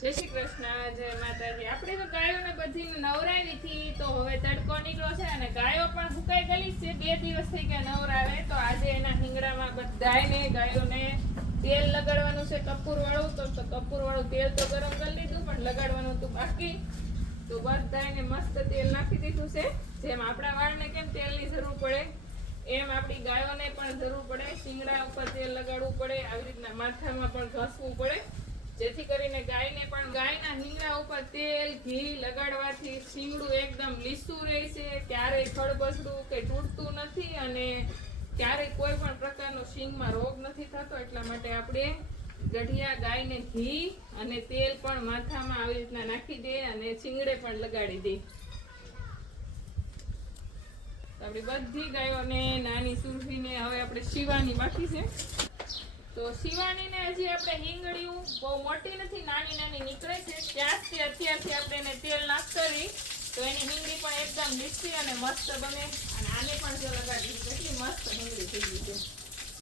જય શ્રી કૃષ્ણ, જય માતાજી. આપણે તો ગાયોને બધીને નવરાવી હતી, તો હવે તડકો નીકળ્યો છે અને ગાયો પણ સુકાઈ ગયેલી છે. 2 દિવસ થઈ ગયા નવરાવે, તો આજે એના હિંગડામાં બધાયને ગાયોને તેલ લગાડવાનું છે કપૂર વાળું. તો કપૂર વાળું તેલ તો ગરમ કરી લીધું, પણ લગાડવાનું હતું બાકી. તો બધાયને મસ્ત તેલ નાખી દીધું છે. જેમ આપણા વાળને કેમ તેલની જરૂર પડે, એમ આપણી ગાયોને પણ જરૂર પડે. શિંગડા ઉપર તેલ લગાડવું પડે, આવી રીતના માથામાં પણ ઘસવું પડે, જેથી કરીને ગાયને પણ ગાયના હિંગડા ઉપર તેલ ઘી લગાડવાથી શિંગડું એકદમ લીસું રહે છે, ક્યારેય ખડબસડું કે તૂટતું નથી અને ક્યારેય કોઈ પણ પ્રકારનો શિંગમાં રોગ નથી થતો. એટલા માટે આપણે ગઢિયા ગાયને ઘી અને તેલ પણ માથામાં આવી રીતના નાખી દે અને શિંગડે પણ લગાડી દે. આપણી બધી ગાયોને નાની સુરભીને હવે આપણે શિવાની બાકી છે. તો શિવાનીને હજી આપણે હિંગળિયું બહુ મોટી નથી, નાની નાની નીકળે છે. ત્યારથી અત્યારથી આપણે એને તેલ નાખી તો એની હિંગળી પણ એકદમ લીસી અને મસ્ત બને. અને આને પણ જો લગાડી કેટલી મસ્ત હિંગળી થઈ ગઈ છે.